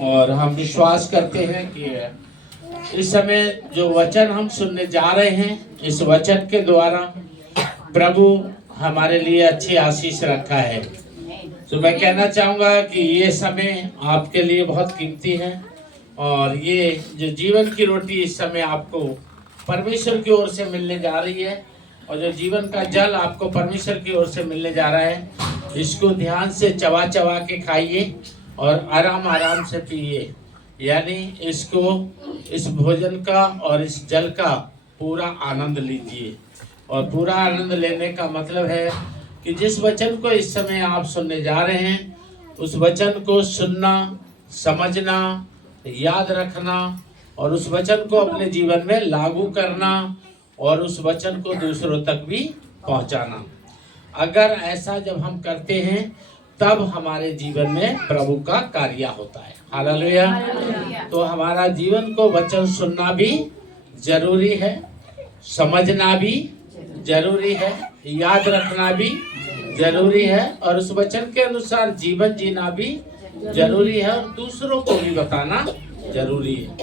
और हम विश्वास करते हैं कि इस समय जो वचन हम सुनने जा रहे हैं, इस वचन के द्वारा प्रभु हमारे लिए अच्छी आशीष रखा है। तो मैं कहना चाहूँगा कि ये समय आपके लिए बहुत कीमती है और ये जो जीवन की रोटी इस समय आपको परमेश्वर की ओर से मिलने जा रही है और जो जीवन का जल आपको परमेश्वर की ओर से मिलने जा रहा है, इसको ध्यान से चबा चबा के खाइए और आराम आराम से पिए। यानी इसको, इस भोजन का और इस जल का पूरा आनंद लीजिए। और पूरा आनंद लेने का मतलब है कि जिस वचन को इस समय आप सुनने जा रहे हैं, उस वचन को सुनना, समझना, याद रखना और उस वचन को अपने जीवन में लागू करना और उस वचन को दूसरों तक भी पहुंचाना। अगर ऐसा जब हम करते हैं तब हमारे जीवन में प्रभु का कार्य होता है। हालेलुया। तो हमारा जीवन को वचन सुनना भी जरूरी है, समझना भी जरूरी है, याद रखना भी जरूरी है और उस वचन के अनुसार जीवन जीना भी जरूरी है और दूसरों को भी बताना जरूरी है।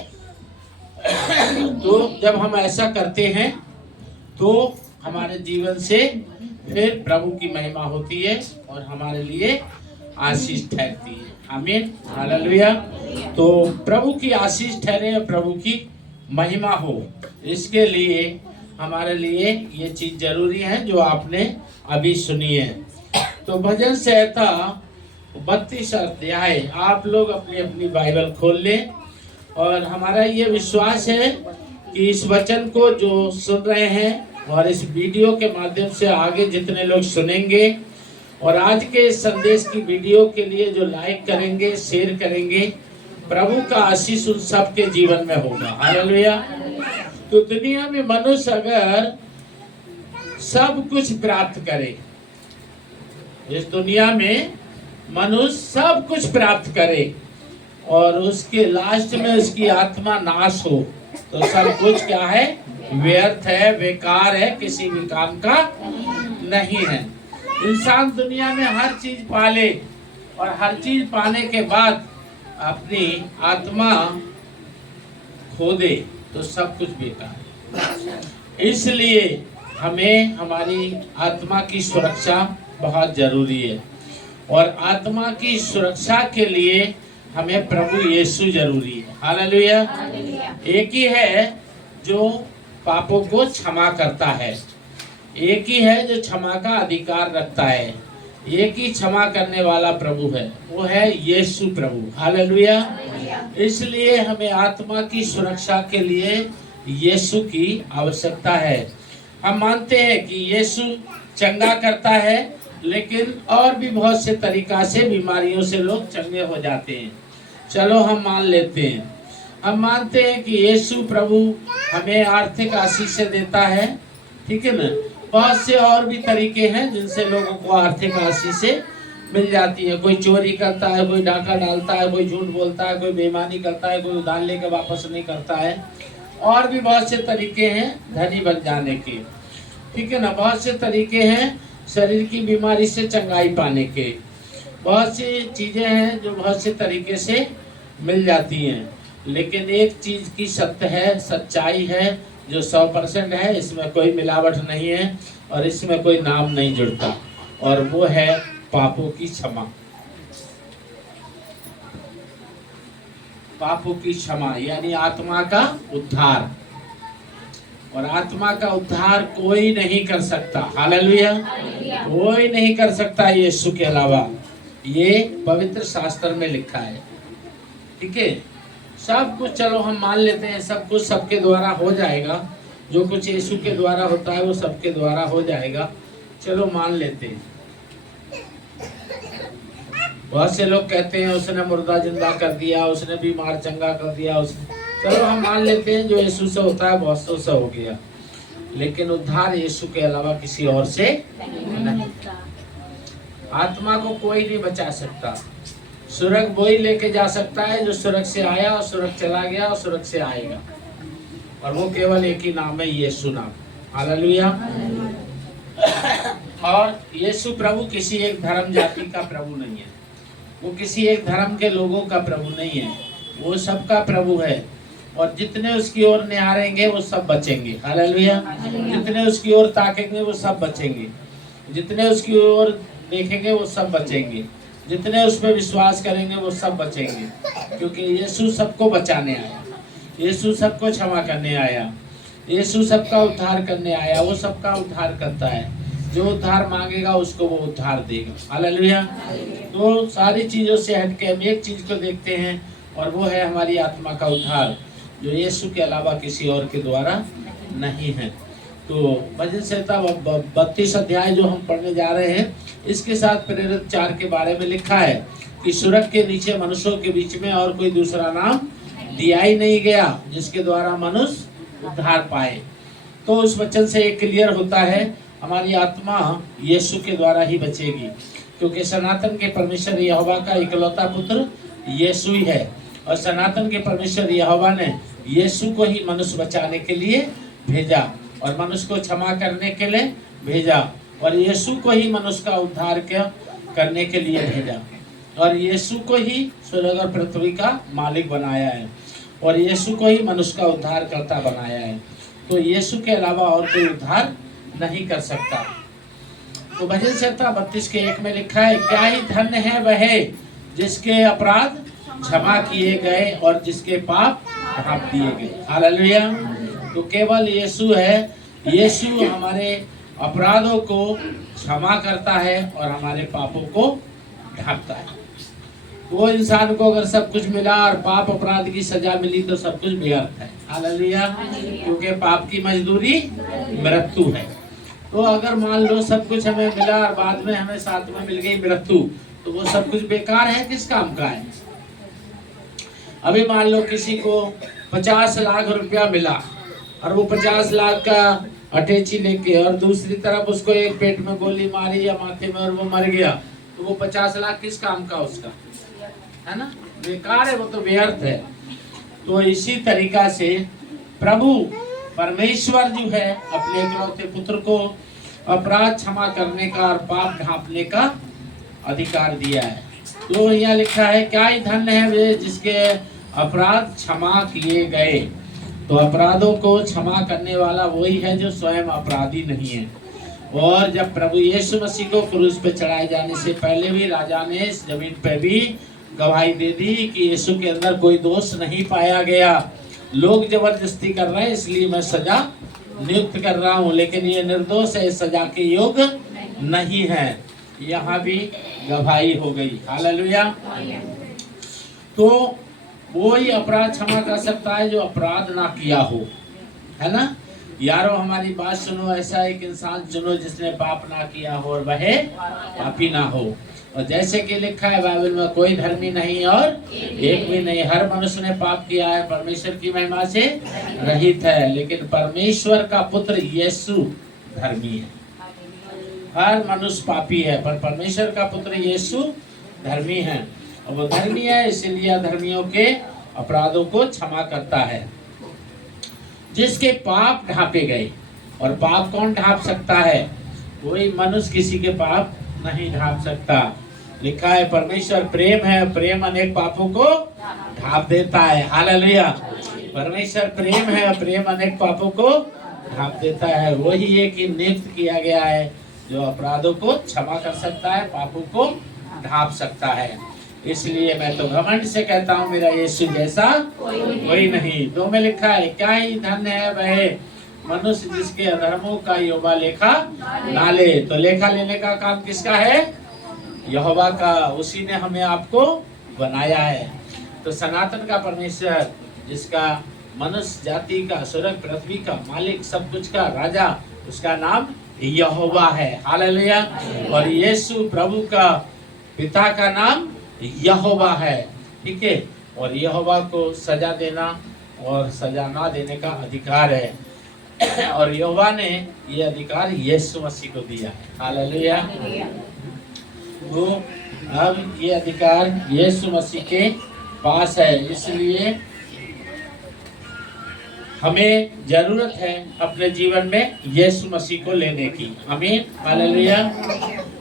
तो जब हम ऐसा करते हैं तो हमारे जीवन से फिर प्रभु की महिमा होती है और हमारे लिए आशीष ठहरती है। आमीन, हालेलुया। तो प्रभु की आशीष ठहरे और प्रभु की महिमा हो, इसके लिए हमारे लिए ये चीज जरूरी है जो आपने अभी सुनी है। तो भजन संहिता 32 अध्याय आप लोग अपनी अपनी बाइबल खोल लें और हमारा ये विश्वास है कि इस वचन को जो सुन रहे हैं और इस वीडियो के माध्यम से आगे जितने लोग सुनेंगे और आज के संदेश की वीडियो के लिए जो लाइक करेंगे, शेयर करेंगे, प्रभु का आशीष उन सबके जीवन में होगा। हालेलुया। तो दुनिया में मनुष्य अगर सब कुछ प्राप्त करे, इस दुनिया में मनुष्य सब कुछ प्राप्त करे और उसके लास्ट में उसकी आत्मा नाश हो, तो सब कुछ क्या है? व्यर्थ है, बेकार है, किसी भी काम का नहीं है। इंसान दुनिया में हर चीज पाले और हर चीज पाने के बाद अपनी आत्मा खो दे तो सब कुछ बेकार है। इसलिए हमें हमारी आत्मा की सुरक्षा बहुत जरूरी है और आत्मा की सुरक्षा के लिए हमें प्रभु यीशु जरूरी है। हालेलुया। एक ही है जो पापों को क्षमा करता है, एक ही है जो क्षमा का अधिकार रखता है, एक ही क्षमा करने वाला प्रभु है, वो है यीशु प्रभु। हालेलुया। इसलिए हमें आत्मा की सुरक्षा के लिए यीशु की आवश्यकता है। हम मानते हैं कि यीशु चंगा करता है, लेकिन और भी बहुत से तरीका से बीमारियों से लोग चंगे हो जाते हैं। चलो हम मान लेते हैं, हम मानते हैं कि यीशु प्रभु हमें आर्थिक आशीष देता है, ठीक है ना। बहुत से और भी तरीके हैं जिनसे लोगों को आर्थिक आशीष मिल जाती है। कोई चोरी करता है, कोई डाका डालता है, कोई झूठ बोलता है, कोई बेईमानी करता है, कोई उधार लेकर वापस नहीं करता है। और भी बहुत से तरीके हैं धनी बन जाने के, ठीक है ना। बहुत से तरीके हैं शरीर की बीमारी से चंगाई पाने के। बहुत सी चीजें हैं जो बहुत से तरीके से मिल जाती हैं, लेकिन एक चीज की सत्य है, सच्चाई है जो 100% है, इसमें कोई मिलावट नहीं है और इसमें कोई नाम नहीं जुड़ता, और वो है पापों की क्षमा। पापों की क्षमा यानी आत्मा का उद्धार, और आत्मा का उद्धार कोई नहीं कर सकता। हालेलुया। कोई नहीं कर सकता यीशु के अलावा, ये पवित्र शास्त्र में लिखा है, ठीक है। सब कुछ चलो हम मान लेते हैं, सब कुछ सबके द्वारा हो जाएगा, जो कुछ यीशु के द्वारा होता है वो सबके द्वारा हो जाएगा, चलो मान लेते हैं। बहुत से लोग कहते हैं उसने मुर्दा जिंदा कर दिया, उसने बीमार चंगा कर दिया, उसने, चलो हम मान लेते हैं जो यीशु से होता है बहुत से हो गया, लेकिन उद्धार यीशु के अलावा किसी और से नहीं। आत्मा को कोई नहीं बचा सकता। स्वर्ग वही लेके जा सकता है जो स्वर्ग से आया और स्वर्ग चला गया और स्वर्ग से आएगा, और वो केवल एक ही नाम है, यीशु नाम। हालेलुया। और यीशु प्रभु किसी एक धर्म जाति का प्रभु नहीं है, वो किसी एक धर्म के लोगों का प्रभु नहीं है, वो सबका प्रभु है। और जितने उसकी ओर निहारेंगे वो सब बचेंगे। हालेलुया। जितने उसकी ओर ताकेंगे वो सब बचेंगे, जितने उसकी ओर देखेंगे वो सब बचेंगे, जितने उस पर विश्वास करेंगे वो सब बचेंगे। क्योंकि यीशु सबको बचाने आया, यीशु सबको क्षमा करने आया, यीशु सबका उद्धार करने आया। वो सबका उद्धार करता है, जो उद्धार मांगेगा उसको वो उद्धार देगा। हालेलुया। तो सारी चीजों से हटके हम एक चीज को देखते हैं, और वो है हमारी आत्मा का उद्धार, जो यीशु के अलावा किसी और के द्वारा नहीं है। तो भजन संहिता 32 अध्याय जो हम पढ़ने जा रहे हैं, इसके साथ प्रेरित 4 के बारे में लिखा है कि स्वर्ग के नीचे मनुष्यों के बीच में और कोई दूसरा नाम दिया ही नहीं गया जिसके द्वारा मनुष्य उद्धार पाए। तो उस वचन से एक क्लियर होता है, हमारी आत्मा यीशु के द्वारा ही बचेगी, क्योंकि सनातन के परमेश्वर यहोवा का इकलौता पुत्र यीशु ही है। और सनातन के परमेश्वर यहोवा ने यीशु को ही मनुष्य बचाने के लिए भेजा, और मनुष्य को क्षमा करने के लिए भेजा, और यीशु को ही मनुष्य का उद्धार करने के लिए भेजा, और यीशु को ही स्वर्ग और पृथ्वी का मालिक बनाया है, और यीशु को ही मनुष्य का उद्धार करता बनाया है। तो यीशु के अलावा और कोई उद्धार नहीं कर सकता। तो भजन संहिता 32 के 1 में लिखा है, क्या ही धन्य है वह जिसके अपराध क्षमा किए गए और जिसके पाप ढांप दिए गए। हालेलुया। तो केवल यीशु है, यीशु हमारे अपराधों को क्षमा करता है और हमारे पापों को ढांपता है। वो इंसान को अगर सब कुछ मिला और पाप अपराध की सजा मिली तो सब कुछ व्यर्थ है। हालेलुया। क्योंकि पाप की मजदूरी मृत्यु है। तो अगर मान लो सब कुछ हमें मिला और बाद में हमें साथ में मिल गई मृत्यु, तो वो सब कुछ बेकार है, किस काम का है? अभी मान लो किसी को 50 लाख रुपया मिला और वो 50 लाख का अटैची लेके और दूसरी तरफ उसको एक पेट में गोली मारी या माथे में और वो मर गया, तो वो 50 लाख किस काम का उसका, है ना? बेकार है, वो तो व्यर्थ है। तो इसी तरीका से प्रभु परमेश्वर जो है अपने इकलौते पुत्र को अपराध क्षमा करने का और पाप ढांपने का अधिकार दिया है। तो यहाँ लिखा है, क्या ही धन्य है वे जिसके अपराध क्षमा किए गए। तो अपराधों को क्षमा करने वाला वही है जो स्वयं अपराधी नहीं है। और जब प्रभु यीशु मसीह को क्रूस पे चढ़ाए जाने से पहले भी राजा ने इस जमीन पे भी गवाही दे दी कि यीशु के अंदर कोई दोष नहीं पाया गया। लोग जबरदस्ती कर रहे हैं इसलिए मैं सजा नियुक्त कर रहा हूँ, लेकिन ये निर्दोष है, सजा के योग्य नहीं है। यहाँ भी गवाही हो गई। हालेलुया। तो वो ही अपराध क्षमा कर सकता है जो अपराध ना किया हो, है ना? यारो हमारी बात सुनो, ऐसा एक इंसान चुनो जिसने पाप ना किया हो और वह पापी ना हो। और जैसे कि लिखा है बाइबल में, कोई धर्मी नहीं और एक भी नहीं, हर मनुष्य ने पाप किया है, परमेश्वर की महिमा से रहित है। लेकिन परमेश्वर का पुत्र यीशु धर्मी है। हर मनुष्य पापी है पर परमेश्वर का पुत्र यीशु धर्मी है, और वो धर्मी है इसलिए अधर्मियों के अपराधों को क्षमा करता है। जिसके पाप ढांपे गए, और पाप कौन ढांप सकता है? कोई मनुष्य किसी के पाप नहीं ढांप सकता। लिखा है परमेश्वर प्रेम है, प्रेम अनेक पापों को ढांप देता है। हालेलुया। परमेश्वर प्रेम है, प्रेम अनेक पापों को ढांप देता है। वही एक ही नियुक्त किया गया है जो अपराधों को क्षमा कर सकता है, पापों को ढांप सकता है। इसलिए मैं तो घमंड से कहता हूँ, मेरा यीशु जैसा कोई नहीं। दो में लिखा है, क्या ही धन्य है वह मनुष्य जिसके अधर्मों का यहोवा लेखा ना ले। तो लेखा लेने का काम किसका है? यहोवा का। उसी ने हमें आपको बनाया है। तो सनातन का परमेश्वर, जिसका मनुष्य जाति का, स्वर्ग पृथ्वी का मालिक, सब कुछ का राजा, उसका नाम यहोवा है। हालेलुया। और यीशु प्रभु का पिता का नाम यहोवा है। ठीक है। और यहोवा को सजा देना और सजा ना देने का अधिकार है, और यहोवा ने ये अधिकार यीशु मसीह को दिया है। हालेलुया। तो अब ये अधिकार यीशु मसीह के पास है, इसलिए हमें जरूरत है अपने जीवन में यीशु मसीह को लेने की। आमीन। हालेलुया।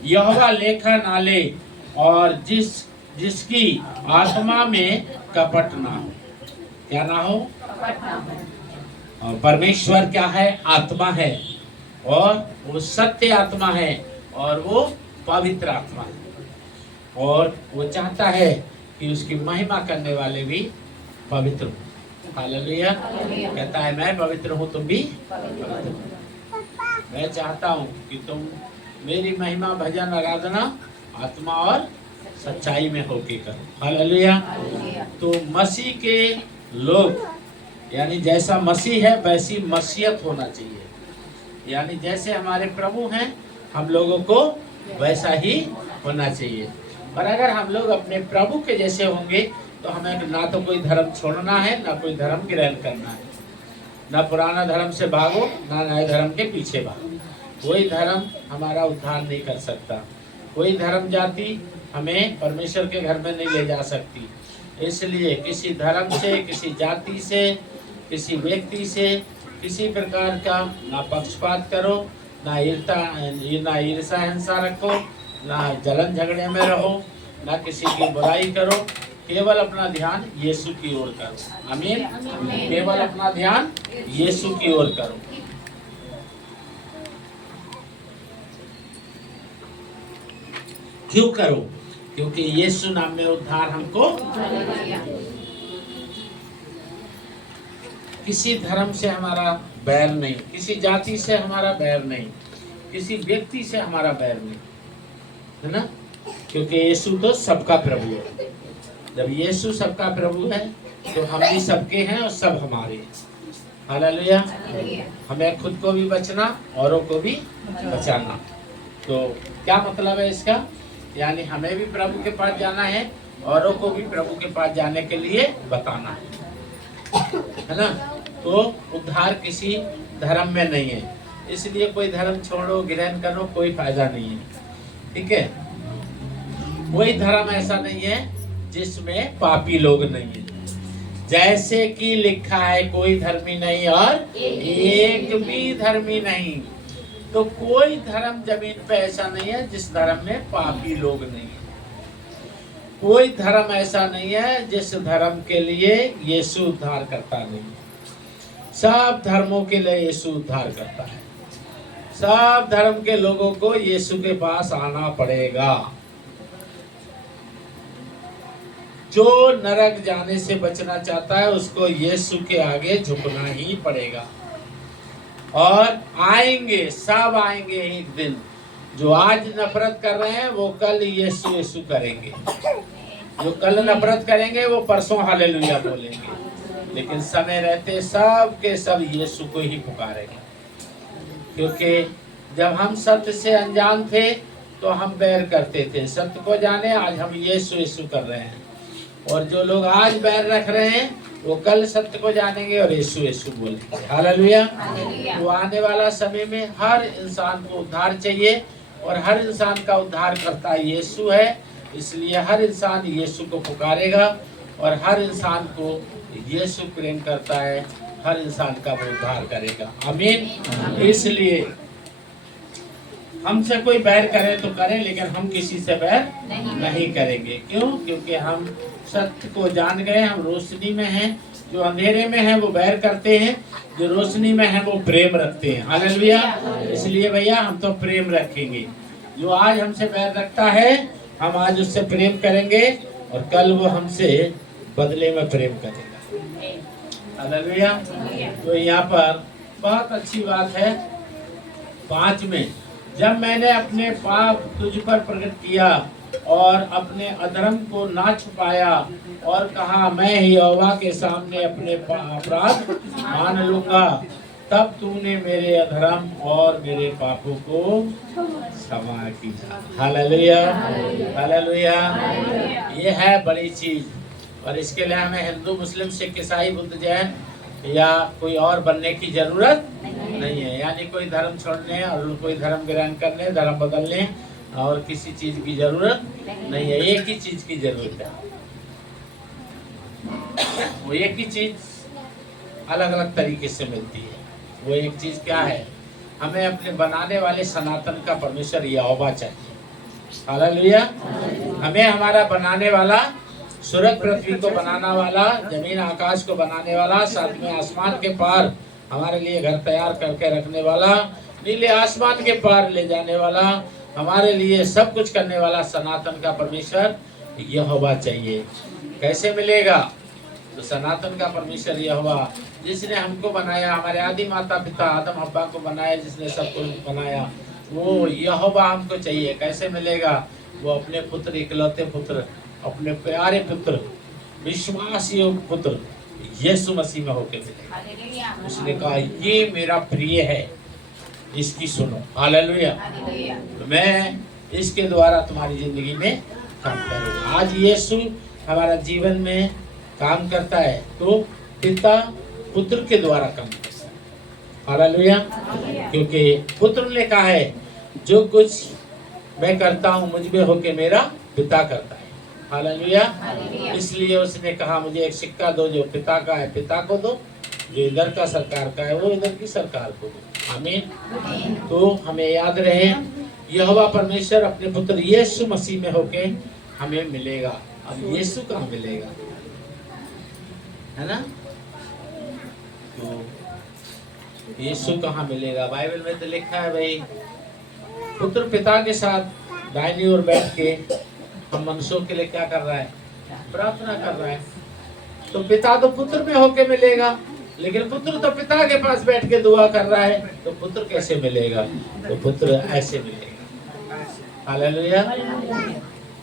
यहोवा लेखा ना ले, और जिस जिसकी आत्मा में कपट ना हो। क्या ना हो? और परमेश्वर क्या है? आत्मा है, और वो सत्य आत्मा है, और वो पवित्र आत्मा है, और वो चाहता है कि उसकी महिमा करने वाले भी पवित्र हो। हालेलुया। कहता है मैं पवित्र हूँ, तुम भी पवित्र हो। मैं चाहता हूँ कि तुम मेरी महिमा, भजन, आराधना आत्मा और सच्चाई में होके करो। हालेलुया। तो मसीह के लोग, यानी जैसा मसीह है वैसी मसीहत होना चाहिए। यानी जैसे हमारे प्रभु हैं, हम लोगों को वैसा ही होना चाहिए। और अगर हम लोग अपने प्रभु के जैसे होंगे तो हमें ना तो कोई धर्म छोड़ना है, ना कोई धर्म ग्रहण करना है। ना पुराना धर्म से भागो, ना नए धर्म के पीछे भागो। कोई धर्म हमारा उद्धार नहीं कर सकता। कोई धर्म जाति हमें परमेश्वर के घर में नहीं ले जा सकती। इसलिए किसी धर्म से, किसी जाति से, किसी व्यक्ति से किसी प्रकार का ना पक्षपात करो, ना ईर्षा हिंसा रखो, ना जलन झगड़े में रहो, ना किसी की बुराई करो। केवल अपना ध्यान यीशु की ओर करो। आमीन। केवल अपना ध्यान यीशु की ओर करो। क्यों करो? क्योंकि यीशु नाम में उद्धार हमको। किसी धर्म से हमारा बैर नहीं, किसी जाति से हमारा बैर नहीं, किसी व्यक्ति से हमारा बैर नहीं, है ना? क्योंकि यीशु तो सबका प्रभु है। जब यीशु सबका प्रभु है तो हम भी सबके हैं और सब हमारे हैं। हालेलुया। हमें खुद को भी बचना, औरों को भी बचाना। तो क्या मतलब है इसका? यानी हमें भी प्रभु के पास जाना है, औरों को भी प्रभु के पास जाने के लिए बताना है ना? तो उद्धार किसी धर्म में नहीं है। इसलिए कोई धर्म छोड़ो, ग्रहण करो, कोई फायदा नहीं है। ठीक है? कोई धर्म ऐसा नहीं है जिसमें पापी लोग नहीं है। जैसे कि लिखा है, कोई धर्मी नहीं और एक भी धर्मी नहीं। तो कोई धर्म जमीन पे ऐसा नहीं है जिस धर्म में पापी लोग नहीं है। कोई धर्म ऐसा नहीं है जिस धर्म के लिए यीशु उद्धार करता नहीं है। सब धर्मों के लिए यीशु उद्धार करता है। सब धर्म के लोगों को यीशु के पास आना पड़ेगा। जो नरक जाने से बचना चाहता है उसको यीशु के आगे झुकना ही पड़ेगा। और आएंगे, सब आएंगे एक दिन। जो आज नफरत कर रहे हैं वो कल यीशु यीशु करेंगे। जो कल नफरत करेंगे वो परसों हालेलुया बोलेंगे। लेकिन समय रहते सब के सब यीशु को ही पुकारेंगे। क्योंकि जब हम सत्य से अनजान थे तो हम बैर करते थे। सत्य को जाने आज हम यीशु यीशु कर रहे हैं। और जो लोग आज बैर रख रहे हैं वो कल सत्य को जानेंगे और यीशु यीशु बोलेंगे। हालेलुया। तो आने वाला समय में हर इंसान को उद्धार चाहिए, और हर इंसान का उद्धार करता यीशु है। इसलिए हर इंसान यीशु को पुकारेगा, और हर इंसान को यीशु प्रेम करता है। हर इंसान का वो उद्धार करेगा। आमीन। इसलिए हमसे कोई बैर करे तो करे, लेकिन हम किसी से बैर नहीं करेंगे। क्यों? क्योंकि हम सत्य को जान गए, हम रोशनी में हैं। जो अंधेरे में है वो बैर करते हैं, जो रोशनी में है वो प्रेम रखते हैं। हालेलुया। इसलिए भैया हम तो प्रेम रखेंगे। जो आज हमसे बैर रखता है हम आज उससे प्रेम करेंगे, और कल वो हमसे बदले में प्रेम करेगा। हालेलुया। तो यहाँ पर बहुत अच्छी बात है 5 में, जब मैंने अपने पाप तुझ पर प्रकट किया और अपने अधर्म को ना छुपाया, और कहा मैं यहोवा के सामने अपने अपराध मान लूंगा, तब तूने मेरे अधर्म और मेरे पापों को क्षमा किया। हालेलुया। हालेलुया। ये है बड़ी चीज। और इसके लिए हमें हिंदू, मुस्लिम, सिख, ईसाई, बुद्ध, जैन या कोई और बनने की जरूरत नहीं है। यानी कोई धर्म छोड़ने और कोई धर्म ग्रहण करने, धर्म बदलने और किसी चीज की जरूरत नहीं है। एक ही चीज की जरूरत है। वो एक ही चीज अलग अलग तरीके से मिलती है। वो एक चीज क्या है? हमें अपने बनाने वाले सनातन का परमेश्वर यहोवा चाहिए। हालेलुया। हमें हमारा बनाने वाला, सूरज पृथ्वी को बनाने वाला, जमीन आकाश को बनाने वाला, साथ में आसमान के पार हमारे लिए घर तैयार करके रखने वाला, नीले आसमान के पार ले जाने वाला, हमारे लिए सब कुछ करने वाला सनातन का परमेश्वर यहोवा चाहिए। कैसे मिलेगा? तो सनातन का परमेश्वर यहोवा, जिसने हमको बनाया, हमारे आदि माता पिता आदम हव्वा को बनाया, जिसने सब कुछ बनाया, वो यहोवा हमको चाहिए। कैसे मिलेगा? वो अपने पुत्र, इकलौते पुत्र, अपने प्यारे पुत्र, विश्वासी पुत्र यीशु मसीह में होके मिलेगा। उसने कहा ये मेरा प्रिय है, इसकी सुनो। हालेलुया। तो मैं इसके द्वारा तुम्हारी जिंदगी में काम करूंगा। आज यीशु हमारा जीवन में काम करता है तो पिता पुत्र के द्वारा काम करता है। हालेलुया। क्योंकि पुत्र ने कहा है जो कुछ मैं करता हूँ मुझ में होके मेरा पिता करता है। हालेलुया। इसलिए उसने कहा मुझे एक सिक्का दो, जो पिता का है पिता को दो, जो इधर का सरकार का है वो इधर की सरकार को दो। आमीन। तो हमें याद रहे यहोवा परमेश्वर अपने पुत्र यीशु मसीह में होके हमें मिलेगा। अब यीशु कहाँ मिलेगा, है ना? तो यीशु कहाँ मिलेगा? बाइबल में तो लिखा है भाई, पुत्र पिता के साथ दाहिनी ओर बैठ के हम मनुष्यों के लिए क्या कर रहा है? प्रार्थना कर रहा है। तो पिता तो पुत्र में होके मिलेगा, लेकिन पुत्र तो पिता के पास बैठ के दुआ कर रहा है, तो पुत्र कैसे मिलेगा? तो पुत्र ऐसे मिलेगा। हालेलुया।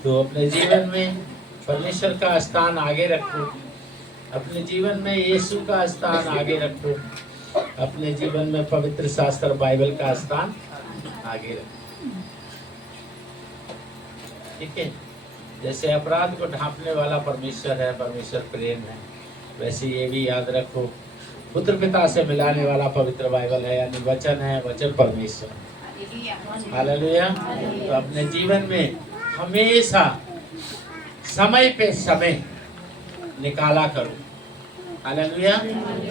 तो अपने जीवन में परमेश्वर का स्थान आगे रखो, अपने जीवन में यीशु का स्थान आगे रखो, अपने जीवन में पवित्र शास्त्र बाइबल का स्थान आगे रखो। ठीक है? जैसे अपराध को ढांपने वाला परमेश्वर है, परमेश्वर प्रेम है, वैसे ये भी याद रखो पुत्र पिता से मिलाने वाला पवित्र बाइबल है, यानी वचन है, वचन परमेश्वर। हालेलुया। तो अपने जीवन में हमेशा समय पे समय निकाला करो। हालेलुया।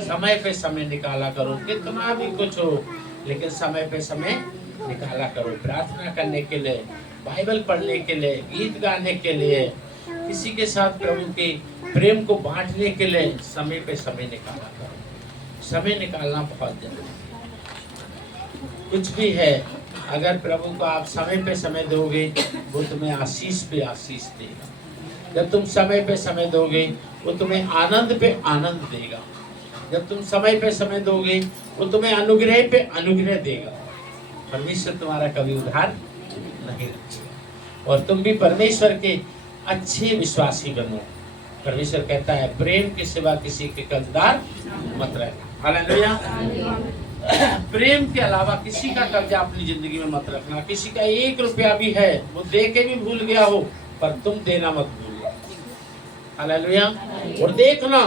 समय पे समय निकाला करो, कितना भी कुछ हो लेकिन समय पे समय निकाला करो। प्रार्थना करने के लिए, बाइबल पढ़ने के लिए, गीत गाने के लिए, किसी के साथ प्रभु के प्रेम को बांटने के लिए समय पे समय निकाला करो। समय निकालना बहुत जरूरी है। कुछ भी है, अगर प्रभु को आप समय पे समय दोगे वो तुम्हें आशीष पे आशीष देगा। जब तुम समय पे समय दोगे वो तुम्हें आनंद पे आनंद देगा। जब तुम समय पे समय दोगे वो तुम्हें अनुग्रह पे अनुग्रह देगा। परमेश्वर तुम्हारा कभी उधार नहीं रखेगा और तुम भी परमेश्वर के अच्छे विश्वासी बनो। परमेश्वर कहता है प्रेम के सिवा किसी के कर्जदार मत रहना। हालेलुया। प्रेम के अलावा किसी का कर्जा अपनी जिंदगी में मत रखना। किसी का 1 रुपया भी है, वो दे के भी भूल गया हो, पर तुम देना मत भूलो। हालेलुया। और देखना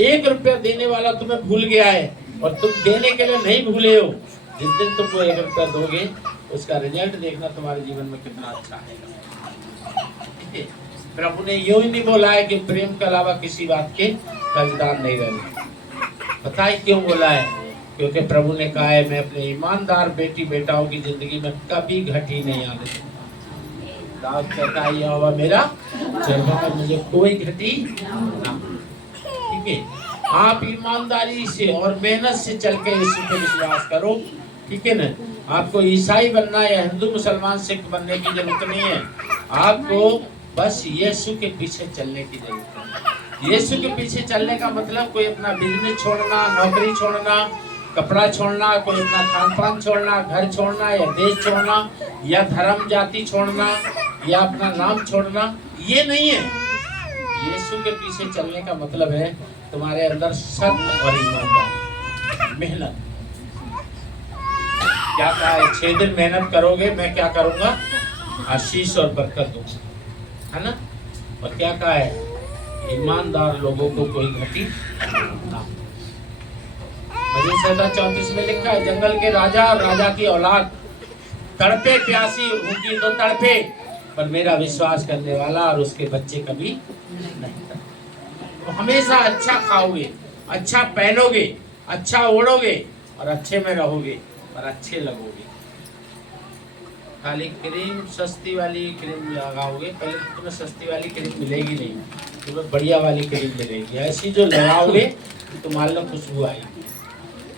1 रुपया देने वाला तुम्हें भूल गया है और तुम देने के लिए नहीं भूले हो, जिस दिन तुमको 1 रुपया दोगे उसका रिजल्ट देखना तुम्हारे जीवन में कितना अच्छा है। प्रभु ने यूं ही नहीं बोला है कि प्रेम के अलावा किसी बात के कर्जदार नहीं रहना। पता है क्यों बोला है? क्योंकि प्रभु ने कहा है मैं अपने ईमानदार बेटी बेटाओं की जिंदगी में कभी घटी नहीं आने दूंगा। दाऊद कहता है यहोवा मेरा चरवाहा, मुझे कोई घटी ना। ठीक है? आप ईमानदारी से और मेहनत से चल के यीशु पे विश्वास करो। ठीक है ना? आपको ईसाई बनना या हिंदू मुसलमान सिख बनने की जरूरत नहीं है। आपको बस यीशु के पीछे चलने की जरूरत है। यीशु के पीछे चलने का मतलब कोई अपना बिजनेस छोड़ना, नौकरी छोड़ना, कपड़ा छोड़ना, कोई अपना खान पान छोड़ना, घर छोड़ना या देश छोड़ना या धर्म जाति छोड़ना या अपना नाम छोड़ना, ये नहीं है। यीशु के पीछे चलने का मतलब है तुम्हारे अंदर सत्य और ईमानदारी, मेहनत। क्या कहा है? 6 दिन मेहनत करोगे, मैं क्या करूंगा? आशीष और बरकत दूंगा, है ना? और क्या कहा है? ईमानदार लोगों को कोई घटी ना। भजन संहिता 34 में लिखा है जंगल के राजा और राजा की औलाद तड़पे प्यासी होगी तो तड़पे, पर मेरा विश्वास करने वाला और उसके बच्चे कभी नहीं तड़पे। तो हमेशा अच्छा खाओगे, अच्छा पहनोगे, अच्छा ओढ़ोगे और अच्छे में रहोगे और अच्छे लगोगे। खाली क्रीम सस्ती वाली क्रीम लगाओगे, पहले तो तुम्हें सस्ती वाली क्रीम मिलेगी नहीं, तुम्हें बढ़िया वाली क्रीम मिलेगी। ऐसी जो लगाओगे तो तुम्हारे लिए खुशबू आएगी,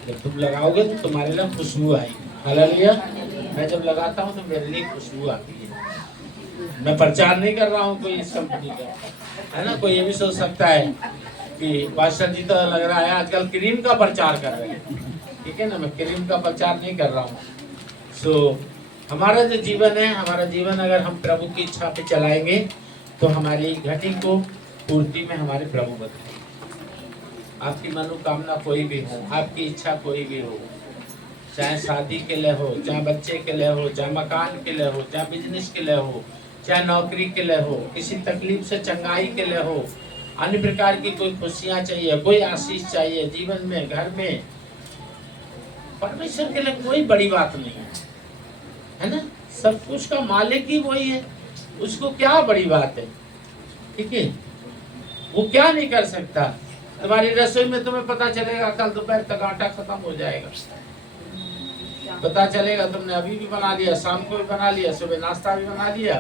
जब तुम लगाओगे तो तुम्हारे लिए खुशबू आएगी। हालेलुया। मैं जब लगाता हूँ तो मेरे लिए खुशबू आती है। मैं प्रचार नहीं कर रहा हूँ कोई इस कंपनी का, है ना। कोई ये भी सोच सकता है कि पास्टर जी तो लग रहा है आजकल क्रीम का प्रचार कर रहे हैं, ठीक है ना। मैं क्रीम का प्रचार नहीं कर रहा हूँ। सो हमारा जो जीवन है, हमारा जीवन अगर हम प्रभु की इच्छा पे चलाएंगे तो हमारी घटी को पूर्ति में हमारे प्रभु बताएंगे। आपकी मनोकामना कोई भी हो, आपकी इच्छा कोई भी हो, चाहे शादी के लिए हो, चाहे बच्चे के लिए हो, चाहे मकान के लिए हो, चाहे बिजनेस के लिए हो, चाहे नौकरी के लिए हो, किसी तकलीफ से चंगाई के लिए हो, अन्य प्रकार की कोई खुशियां चाहिए, कोई आशीष चाहिए जीवन में, घर में, परमेश्वर के लिए कोई बड़ी बात नहीं है ना। सब कुछ का मालिक ही वही है, उसको क्या बड़ी बात है, ठीक है। वो क्या नहीं कर सकता। तुम्हारी रसोई में तुम्हें पता चलेगा कल दोपहर तक आटा खत्म हो जाएगा, पता चलेगा तुमने अभी भी बना लिया, शाम को भी बना लिया, सुबह नाश्ता भी बना लिया,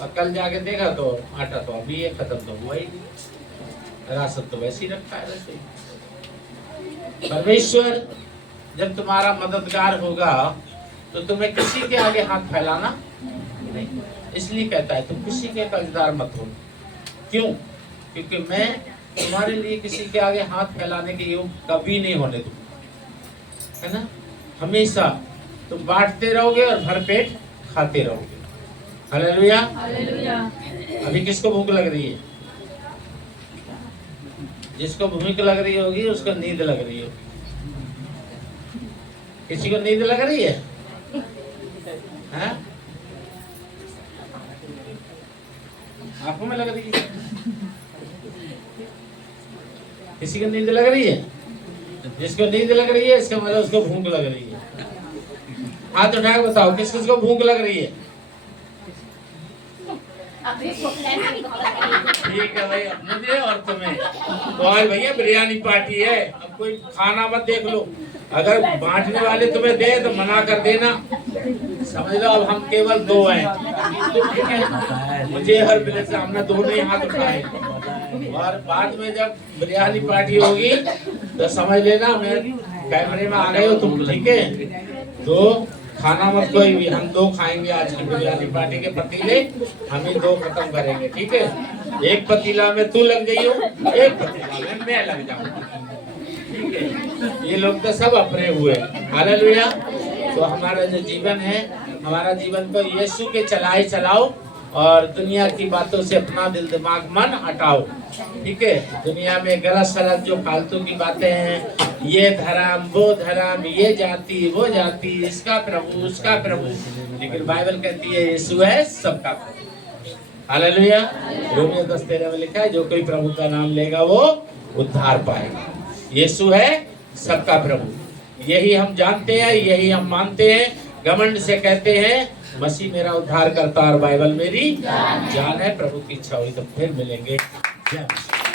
और कल जाके देखा तो आटा तो अभी ये खत्म तो हुआ ही नहीं, राशन तो वैसे ही रखा है रसोई। परमेश्वर जब तुम्हारा मददगार होगा तो तुम्हें किसी के आगे हाथ फैलाना नहीं, इसलिए कहता है तुम किसी के कर्जदार मत हो। क्यों? क्योंकि मैं तुम्हारे लिए किसी के आगे हाथ फैलाने के योग कभी नहीं होने दूंगा, है ना। हमेशा तुम बांटते रहोगे और भरपेट खाते रहोगे। हालेलुया। अभी किसको भूख लग रही है? जिसको भूख लग रही होगी उसको नींद लग रही होगी। किसी को नींद लग रही है? आंखों में लग रही है? किसी को नींद लग रही है? जिसको नींद लग रही है इसका मतलब उसको भूख लग रही है। हाथ उठा के बताओ किस किस को भूख लग रही है? ठीक है भैया, मुझे और तुम्हें तो आज भैया बिरयानी पार्टी है। अब कोई खाना मत देख लो, अगर बांटने वाले तुम्हें दे तो मना कर देना, समझ लो। अब हम केवल दो हैं, ठीक है। मुझे हर प्लेट से हमने दोनों ही हाथ उठाए, और बाद में जब बिरयानी पार्टी होगी तो समझ लेना मैं कैमरे में आ गए हो तुम, ठीक है। तो खाना मत कोई भी, हम दो खाएंगे आज की बिरयानी पार्टी के पतीले, हम ही दो खत्म करेंगे, ठीक है। एक पतीला में तू लग गई हो, एक पतीला में मैं लग जाऊंगा, ठीक है। ये लोग तो सब अपने हुए। हालेलुया। तो हमारा जो जीवन है, हमारा जीवन को यीशु के चलाओ और दुनिया की बातों से अपना दिल दिमाग मन हटाओ, ठीक है। दुनिया में गलत सलत जो फालतू की बातें हैं, ये धर्म वो धर्म, ये जाति वो जाति, इसका प्रभु उसका प्रभु, लेकिन बाइबल कहती है यीशु है सबका प्रभु। हालेलुया। रोमियो 10:13 में लिखा है जो कोई प्रभु का नाम लेगा वो उद्धार पाएगा। यीशु है सबका प्रभु, यही हम जानते हैं, यही हम मानते हैं, घमंड से कहते हैं मसीह मेरा उद्धार करता और बाइबल मेरी जान है। प्रभु की इच्छा हुई तो फिर मिलेंगे। जय